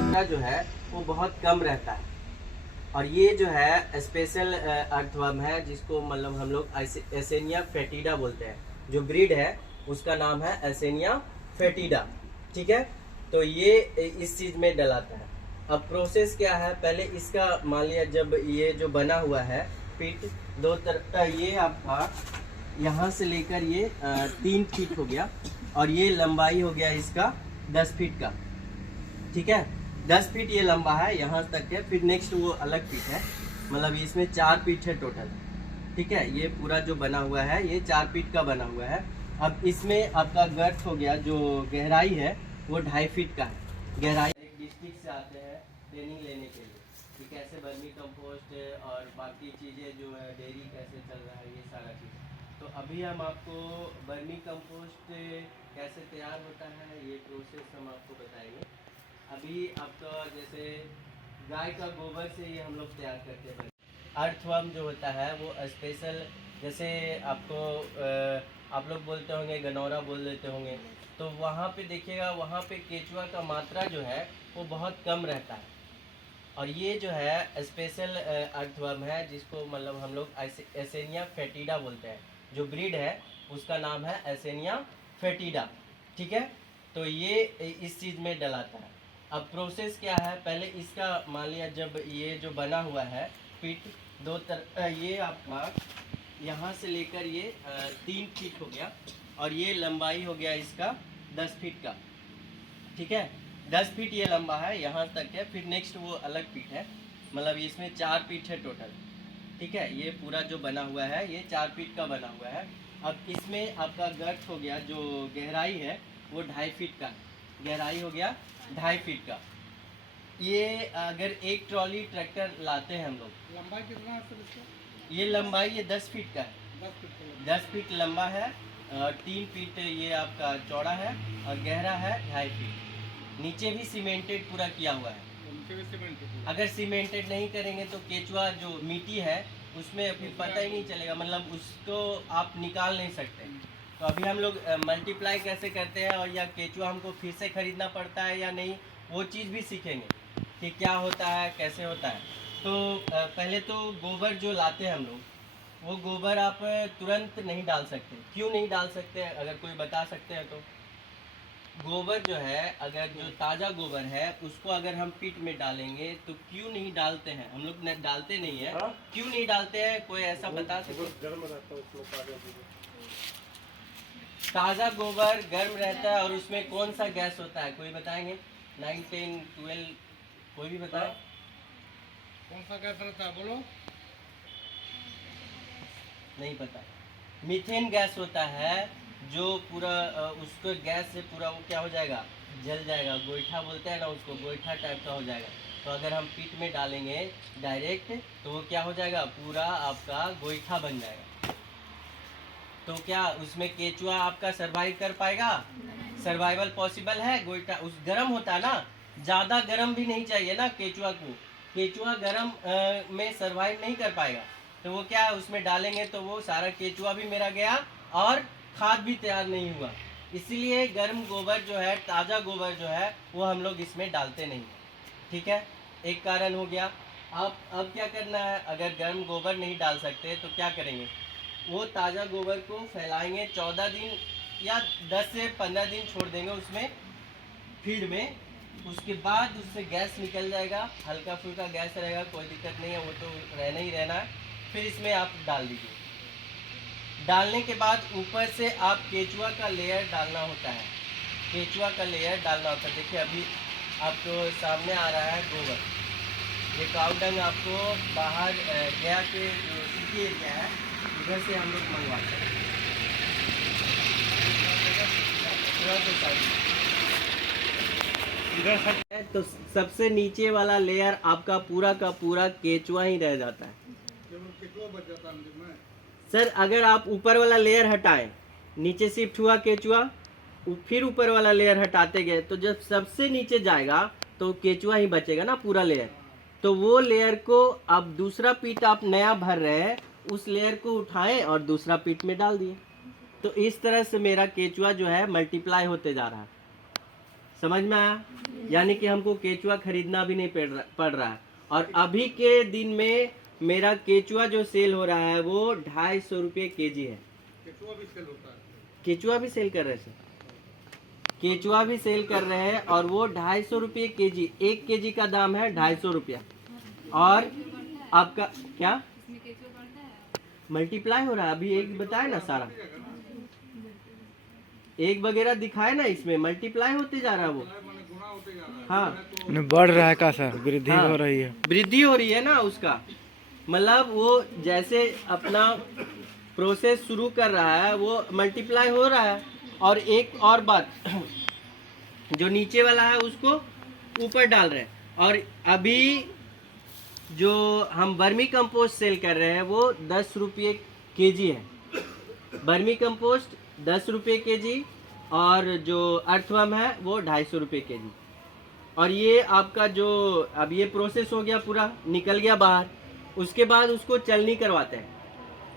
मात्रा जो है वो बहुत कम रहता है। और ये जो है स्पेशल अर्थवर्म है, जिसको मतलब हम लोग एसेनिया फेटिडा बोलते हैं। जो ब्रीड है उसका नाम है एसेनिया फेटिडा। ठीक है, तो ये इस चीज में डलाता है। अब प्रोसेस क्या है, पहले इसका मान लिया जब ये जो बना हुआ है पीठ दो तरफ, ये आपका यहाँ से लेकर ये 3 फीट हो गया, और ये लंबाई हो गया इसका 10 फीट का। ठीक है, 10 फीट ये लंबा है, यहाँ तक है। फिर नेक्स्ट वो अलग फीट है, मतलब इसमें 4 फीट है टोटल। ठीक है, ये पूरा जो बना हुआ है ये 4 फीट का बना हुआ है। अब इसमें आपका गर्थ हो गया, जो गहराई है वो 2.5 फीट का है गहराई। एक डिस्ट्रिक्ट से आते हैं ट्रेनिंग लेने के लिए कि कैसे वर्मी कंपोस्ट और बाकी चीज़ें जो है डेयरी कैसे चल रहा है, ये सारा चीज़। तो अभी हम आपको वर्मी कंपोस्ट कैसे तैयार होता है ये प्रोसेस हम आपको बताएंगे। अभी आपका जैसे गाय का गोबर से ये हम लोग तैयार करते हैं। अर्थवर्म जो होता है वो स्पेशल, जैसे आपको आप लोग बोलते होंगे गनौरा बोल देते होंगे, तो वहाँ पे देखिएगा, वहाँ पे केचुआ का मात्रा जो है वो बहुत कम रहता है। और ये जो है स्पेशल अर्थवर्म है, जिसको मतलब हम लोग एसेनिया फेटिडा बोलते हैं। जो ब्रीड है उसका नाम है एसेनिया फेटिडा। ठीक है, तो ये इस चीज़ में डलाता है। अब प्रोसेस क्या है, पहले इसका मान लिया जब ये जो बना हुआ है पीठ दो तरफ, ये आपका यहाँ से लेकर ये 3 फीट हो गया, और ये लंबाई हो गया इसका 10 फीट का। ठीक है, 10 फीट ये लंबा है, यहाँ तक है। फिर नेक्स्ट वो अलग फीट है, मतलब इसमें 4 फीट है टोटल। ठीक है, ये पूरा जो बना हुआ है ये 4 फीट का बना हुआ है। अब इसमें आपका गर्थ हो गया, जो गहराई है वो 2.5 फीट का गहराई हो गया, 2.5 फीट का। ये अगर एक ट्रॉली ट्रैक्टर लाते हैं हम लोग, लंबाई कितना है सर इसका? ये लंबाई ये 10 फीट का है। 10 फीट का 10 फीट लंबा है, 3 फीट ये आपका चौड़ा है, और गहरा है 2.5 फीट। नीचे भी सीमेंटेड पूरा किया हुआ है। नीचे भी सीमेंट है। अगर सीमेंटेड नहीं करेंगे तो केचुआ जो मिट्टी है उसमें फिर पता ही नहीं चलेगा, मतलब उसको आप निकाल नहीं सकते। तो अभी हम लोग मल्टीप्लाई कैसे करते हैं, और या केचुआ हमको फिर से खरीदना पड़ता है या नहीं, वो चीज़ भी सीखेंगे कि क्या होता है कैसे होता है। तो पहले तो गोबर जो लाते हैं हम लोग, वो गोबर आप तुरंत नहीं डाल सकते। क्यों नहीं डाल सकते, अगर कोई बता सकते हैं तो। गोबर जो है, अगर जो ताज़ा गोबर है उसको अगर हम पीट में डालेंगे तो क्यों नहीं डालते हैं हम लोग, डालते नहीं है। क्यों नहीं डालते हैं, कोई ऐसा बता सके? गर्म रहता है उसमें ताजा गोबर। ताज़ा गोबर गर्म रहता है, और उसमें कौन सा गैस होता है कोई बताएंगे? 9, 10, 12 कोई भी बताए? कौन सा गैस रहता है बोलो? नहीं पता। मीथेन गैस होता है, जो पूरा उसको गैस से पूरा वो क्या हो जाएगा, जल जाएगा। गोईठा बोलते हैं ना उसको, गोईठा टाइप का हो जाएगा। तो अगर हम पीठ में डालेंगे डायरेक्ट तो वो क्या हो जाएगा, पूरा आपका गोईठा बन जाएगा। तो क्या उसमें केचुआ आपका सरवाइव कर पाएगा? सर्वाइवल पॉसिबल है? गोईठा उस गर्म होता है ना, ज़्यादा गर्म भी नहीं चाहिए ना केचुआ को। केचुआ गर्म में सरवाइव नहीं कर पाएगा। तो वो क्या है, उसमें डालेंगे तो वो सारा केचुआ भी मेरा गया, और खाद भी तैयार नहीं हुआ। इसीलिए गर्म गोबर जो है, ताज़ा गोबर जो है, वो हम लोग इसमें डालते नहीं। ठीक है, एक कारण हो गया। अब क्या करना है, अगर गर्म गोबर नहीं डाल सकते तो क्या करेंगे, वो ताज़ा गोबर को फैलाएंगे 14 दिन या 10 से 15 दिन छोड़ देंगे उसमें फीड में। उसके बाद उससे गैस निकल जाएगा, हल्का फुल्का गैस रहेगा, कोई दिक्कत नहीं है, वो तो रहना ही रहना है। फिर इसमें आप डाल दीजिए। डालने के बाद ऊपर से आप केचुआ का लेयर डालना होता है। केचुआ का लेयर डालना होता है। देखिए अभी आपको सामने आ रहा है गोबर, ये काऊ डंग आपको बाहर गया के जो सिटी एरिया है उधर से हम लोग मंगवाते हैं। तो सबसे नीचे वाला लेयर आपका पूरा का पूरा केचुआ ही रह जाता है। केचुआ बच जाता है अंदर में। सर अगर आप ऊपर वाला लेयर हटाएं, नीचे शिफ्ट हुआ केचुआ, फिर ऊपर वाला लेयर हटाते गए, तो जब सबसे नीचे जाएगा तो केचुआ ही बचेगा ना पूरा लेयर। तो वो लेयर को आप दूसरा पीट आप नया भर रहे हैं, उस लेयर को उठाएं और दूसरा पीट में डाल दिए। तो इस तरह से मेरा केचुआ जो है मल्टीप्लाई होते जा रहा है। समझ में आया? यानी कि हमको केचुआ खरीदना भी नहीं पड़ रहा है। और अभी के दिन में मेरा केचुआ जो सेल हो रहा है वो 250 रुपये केजी है। केचुआ भी सेल होता है। केचुआ भी सेल कर रहे हैं, केचुआ भी सेल कर रहे हैं और वो 250 रुपये केजी, 1 केजी का दाम है 250 रुपया। और आपका क्या मल्टीप्लाई हो रहा है? अभी एक बताया ना सारा, एक वगैरह दिखाए ना, इसमें मल्टीप्लाई होते जा रहा है वो। माने गुना होते जा रहा है। हाँ बढ़ रहा है का सर, वृद्धि हाँ, हो रही है। वृद्धि हो रही है ना उसका, मतलब वो जैसे अपना प्रोसेस शुरू कर रहा है वो मल्टीप्लाई हो रहा है। और एक और बात, जो नीचे वाला है उसको ऊपर डाल रहे हैं। और अभी जो हम वर्मी कंपोस्ट सेल कर रहे हैं वो 10 रुपये केजी है। वर्मी कंपोस्ट 10 रुपये केजी और जो अर्थवर्म है वो 250 रुपये केजी। और ये आपका जो अब ये प्रोसेस हो गया, पूरा निकल गया बाहर, उसके बाद उसको चलनी करवाते हैं।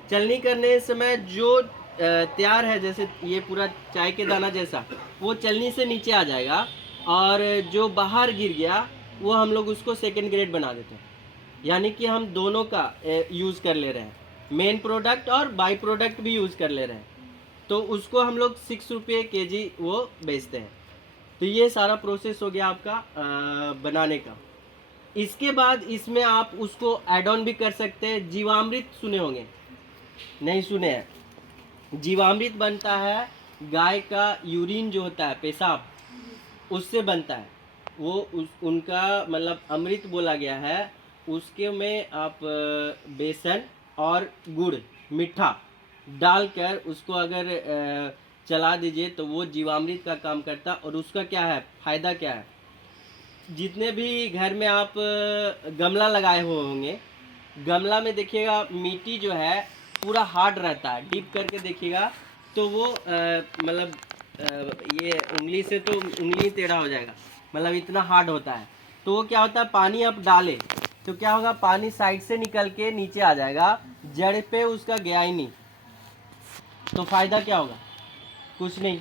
चलनी करने समय जो तैयार है, जैसे ये पूरा चाय के दाना जैसा, वो चलनी से नीचे आ जाएगा और जो बाहर गिर गया वो हम लोग उसको सेकेंड ग्रेड बना देते हैं। यानी कि हम दोनों का यूज़ कर ले रहे हैं, मेन प्रोडक्ट और बाई प्रोडक्ट भी यूज़ कर ले रहे हैं। तो उसको हम लोग 6 रुपये केजी वो बेचते हैं। तो ये सारा प्रोसेस हो गया आपका बनाने का। इसके बाद इसमें आप उसको ऐड ऑन भी कर सकते हैं। जीवामृत सुने होंगे, नहीं सुने हैं? जीवामृत बनता है गाय का यूरिन जो होता है, पेशाब, उससे बनता है वो। उनका मतलब अमृत बोला गया है। उसके में आप बेसन और गुड़ मीठा डालकर उसको अगर चला दीजिए तो वो जीवामृत का काम करता। और उसका क्या है फ़ायदा, क्या है, जितने भी घर में आप गमला लगाए हुए होंगे, गमला में देखिएगा मिट्टी जो है पूरा हार्ड रहता है। डीप करके देखिएगा तो वो मतलब ये उंगली से तो उंगली टेढ़ा हो जाएगा, मतलब इतना हार्ड होता है। तो वो क्या होता है, पानी आप डालें तो क्या होगा, पानी साइड से निकल के नीचे आ जाएगा, जड़ पे उसका गया ही नहीं। तो फ़ायदा क्या होगा, कुछ नहीं।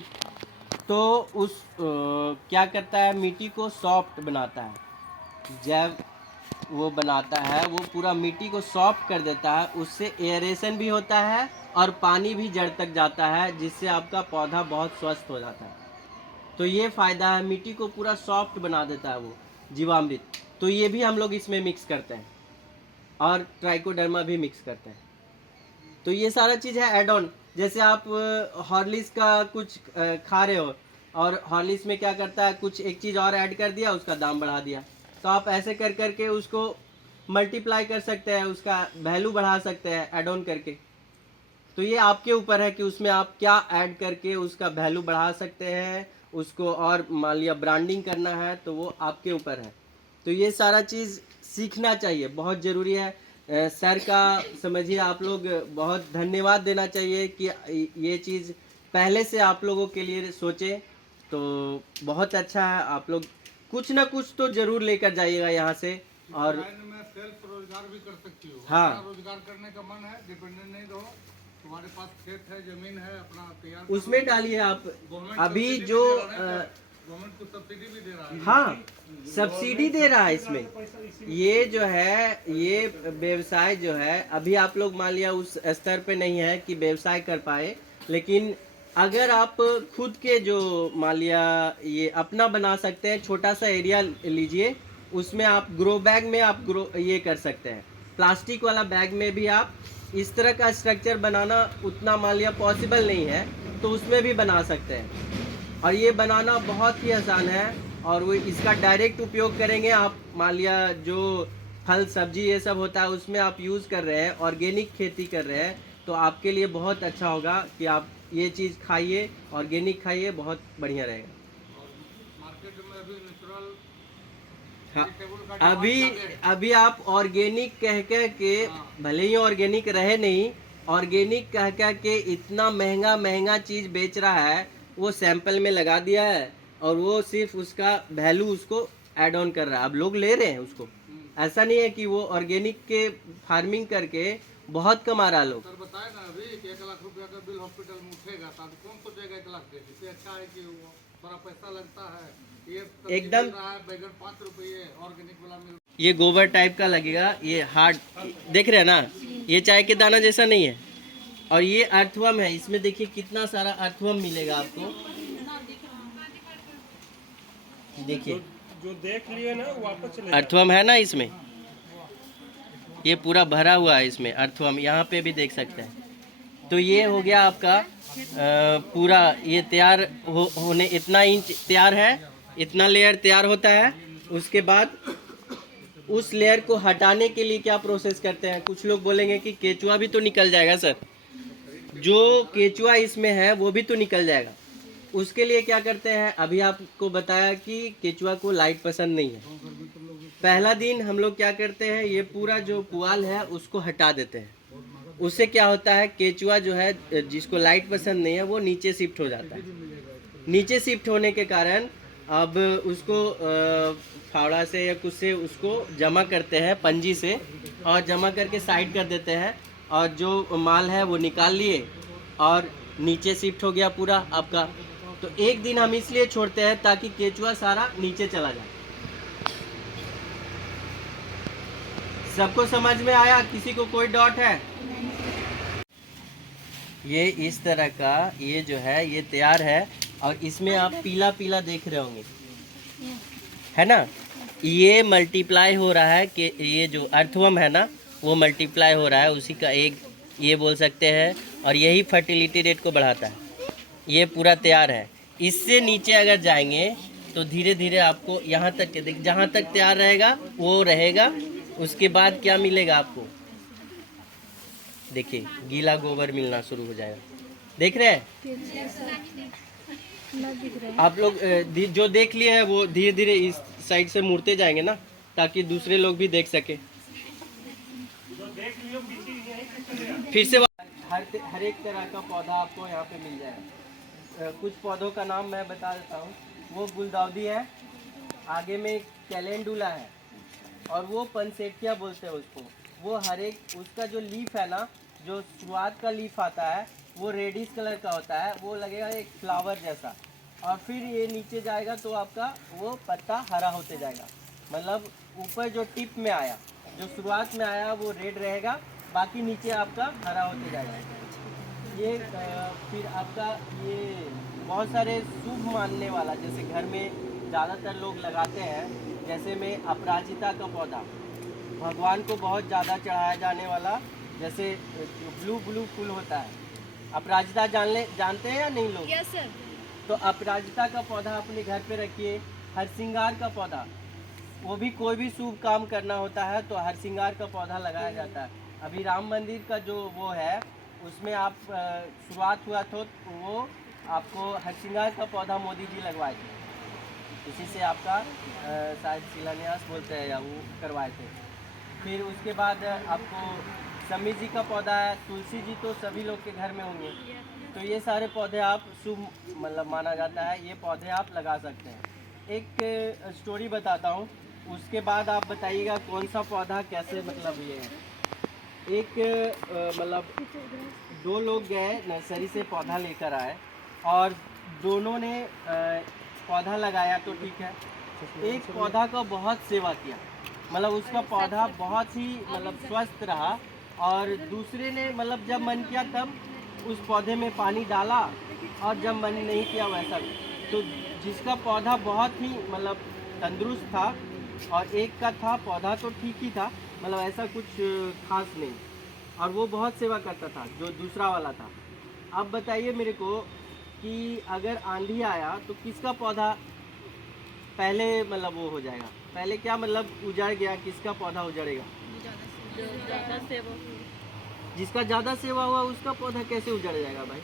तो उस क्या करता है, मिट्टी को सॉफ्ट बनाता है। जब वो बनाता है वो पूरा मिट्टी को सॉफ्ट कर देता है, उससे एयरेशन भी होता है और पानी भी जड़ तक जाता है, जिससे आपका पौधा बहुत स्वस्थ हो जाता है। तो ये फ़ायदा है, मिट्टी को पूरा सॉफ्ट बना देता है वो जीवामृत। तो ये भी हम लोग इसमें मिक्स करते हैं और ट्राइकोडर्मा भी मिक्स करते हैं। तो ये सारा चीज़ है ऐड ऑन। जैसे आप हॉर्लिक्स का कुछ खा रहे हो और हॉर्लिक्स में क्या करता है, कुछ एक चीज़ और ऐड कर दिया, उसका दाम बढ़ा दिया। तो आप ऐसे कर करके उसको मल्टीप्लाई कर सकते हैं, उसका वैल्यू बढ़ा सकते हैं ऐड ऑन करके। तो ये आपके ऊपर है कि उसमें आप क्या ऐड करके उसका वैल्यू बढ़ा सकते हैं, उसको और मान लिया ब्रांडिंग करना है तो वो आपके ऊपर है। तो ये सारा चीज़ सीखना चाहिए, बहुत ज़रूरी है। सर का समझिए आप लोग बहुत धन्यवाद देना चाहिए कि ये चीज़ पहले से आप लोगों के लिए सोचे। तो बहुत अच्छा है, आप लोग कुछ ना कुछ तो ज़रूर लेकर जाइएगा यहाँ से। और लाइन में सेल्फ रोजगार भी कर सकती हो। हाँ। अपना रोजगार करने का मन है, डिपेंडेंट नहीं रहो। तुम्हारे पास खेत है, जमीन है, अपना तैयार उसमें डालिए आप। गवर्नमेंट अभी सब्सिडी जो भी दे रहा है, गवर्नमेंट को सब्सिडी भी दे रहा है। हाँ, सब्सिडी दे रहा है इसमें। ये जो है ये व्यवसाय जो है, अभी आप लोग मान लिया उस स्तर पे नहीं है कि व्यवसाय कर पाए, लेकिन अगर आप खुद के जो मान लिया ये अपना बना सकते हैं, छोटा सा एरिया लीजिए, उसमें आप ग्रो बैग में आप ये कर सकते हैं। प्लास्टिक वाला बैग में भी आप इस तरह का स्ट्रक्चर बनाना उतना मान लिया पॉसिबल नहीं है, तो उसमें भी बना सकते हैं। और ये बनाना बहुत ही आसान है। और वो इसका डायरेक्ट उपयोग करेंगे आप, मान लिया जो फल सब्जी ये सब होता है उसमें आप यूज़ कर रहे हैं, ऑर्गेनिक खेती कर रहे हैं, तो आपके लिए बहुत अच्छा होगा कि आप ये चीज़ खाइए, ऑर्गेनिक खाइए, बहुत बढ़िया रहेगा। मार्केट में अभी नेचुरल हाँ, वेजिटेबल का डिमांड अभी ज्यादा है। अभी आप ऑर्गेनिक कह कह के, भले ही ऑर्गेनिक रहे नहीं, ऑर्गेनिक कह कह के इतना महंगा महंगा चीज़ बेच रहा है। वो सैंपल में लगा दिया है और वो सिर्फ उसका वैल्यू उसको ऐड ऑन कर रहा है, अब लोग ले रहे हैं उसको। ऐसा नहीं है कि वो ऑर्गेनिक के फार्मिंग करके बहुत कमा रहा है लोग। सर बताए ना अभी कि 1 लाख रुपया का बिल हॉस्पिटल में उठेगा, तो अब कौन सोचेगा 1 लाख दे। इससे अच्छा है कि वो बड़ा पैसा लगता है। ये एकदम मिल रहा है बैगन 5 रुपये ऑर्गेनिक वाला मिल। ये गोबर टाइप का लगेगा, ये हार्ड देख रहे हैं ना, ये चाय के दाना जैसा नहीं है। और ये अर्थवर्म है, इसमें देखिए कितना सारा अर्थवर्म मिलेगा आपको। देखिए जो देख लिए ना वापस चले अर्थवर्म है ना इसमें, ये पूरा भरा हुआ है इसमें अर्थवर्म, यहाँ पे भी देख सकते हैं। तो ये हो गया आपका पूरा ये तैयार होने, इतना इंच तैयार है, इतना लेयर तैयार होता है। उसके बाद उस लेयर को हटाने के लिए क्या प्रोसेस करते हैं। कुछ लोग बोलेंगे कि केचुआ भी तो निकल जाएगा सर, जो केचुआ इसमें है वो भी तो निकल जाएगा। उसके लिए क्या करते हैं, अभी आपको बताया कि केचुआ को लाइट पसंद नहीं है। पहला दिन हम लोग क्या करते हैं, ये पूरा जो पुआल है उसको हटा देते हैं। उससे क्या होता है, केचुआ जो है जिसको लाइट पसंद नहीं है वो नीचे शिफ्ट हो जाता है। नीचे शिफ्ट होने के कारण अब उसको फावड़ा से या कुछ से उसको जमा करते हैं पंजी से, और जमा करके साइड कर देते हैं। और जो माल है वो निकाल लिए और नीचे शिफ्ट हो गया पूरा आपका। तो एक दिन हम इसलिए छोड़ते हैं ताकि केचुआ सारा नीचे चला जाए। सबको समझ में आया? किसी को कोई डाउट है? ये इस तरह का ये जो है ये तैयार है, और इसमें आप पीला पीला देख रहे होंगे, है ना। ये मल्टीप्लाई हो रहा है कि ये जो अर्थवर्म है ना वो मल्टीप्लाई हो रहा है, उसी का एक ये बोल सकते हैं, और यही फर्टिलिटी रेट को बढ़ाता है। ये पूरा तैयार है। इससे नीचे अगर जाएंगे तो धीरे धीरे आपको यहाँ तक देख, जहाँ तक तैयार रहेगा वो रहेगा। उसके बाद क्या मिलेगा आपको, देखिए गीला गोबर मिलना शुरू हो जाएगा। देख रहे हैं आप लोग, जो देख लिए हैं वो धीरे धीरे इस साइड से मुड़ते जाएंगे ना, ताकि दूसरे लोग भी देख सके। फिर से हर एक तरह का पौधा आपको यहाँ पे मिल जाएगा। कुछ पौधों का नाम मैं बता देता हूँ। वो गुलदाउदी है, आगे में कैलेंडुला है, और वो पंसेटिया बोलते हैं उसको। वो हर एक उसका जो लीफ है ना, जो शुरुआत का लीफ आता है वो रेडिश कलर का होता है, वो लगेगा एक फ्लावर जैसा। और फिर ये नीचे जाएगा तो आपका वो पत्ता हरा होते जाएगा। मतलब ऊपर जो टिप में आया, जो शुरुआत में आया वो रेड रहेगा, बाकी नीचे आपका हरा होते जाएगा। ये फिर आपका ये बहुत सारे शुभ मानने वाला, जैसे घर में ज़्यादातर लोग लगाते हैं, जैसे में अपराजिता का पौधा, भगवान को बहुत ज़्यादा चढ़ाया जाने वाला, जैसे ब्लू फूल होता है। अपराजिता जानते हैं या नहीं लोग? Yes sir. तो अपराजिता का पौधा अपने घर पे रखिए। हरसिंगार का पौधा, वो भी कोई भी शुभ काम करना होता है तो हरसिंगार का पौधा लगाया जाता है। अभी राम मंदिर का जो वो है उसमें आप शुरुआत हुआ तो वो आपको हरसिंगार का पौधा मोदी जी लगवाए थे, इसी से आपका शायद शिलान्यास बोलते हैं या वो करवाए थे। फिर उसके बाद आपको शमी जी का पौधा है, तुलसी जी तो सभी लोग के घर में होंगे। तो ये सारे पौधे आप शुभ मतलब माना जाता है, ये पौधे आप लगा सकते हैं। एक स्टोरी बताता हूँ, उसके बाद आप बताइएगा कौन सा पौधा कैसे मतलब ये है। एक मतलब दो लोग गए नर्सरी से पौधा लेकर आए, और दोनों ने पौधा लगाया तो ठीक है। एक पौधा का बहुत सेवा किया, मतलब उसका पौधा बहुत ही मतलब स्वस्थ रहा, और दूसरे ने मतलब जब मन किया तब उस पौधे में पानी डाला, और जब मन नहीं किया वैसा। तो जिसका पौधा बहुत ही मतलब तंदुरुस्त था, और एक का था पौधा तो ठीक ही था, मतलब ऐसा कुछ खास नहीं, और वो बहुत सेवा करता था जो दूसरा वाला था। अब बताइए मेरे को कि अगर आंधी आया तो किसका पौधा पहले मतलब वो हो जाएगा, पहले क्या मतलब उजड़ गया, किसका पौधा उजड़ेगा? जिसका ज़्यादा सेवा हुआ उसका पौधा कैसे उजड़ जाएगा भाई?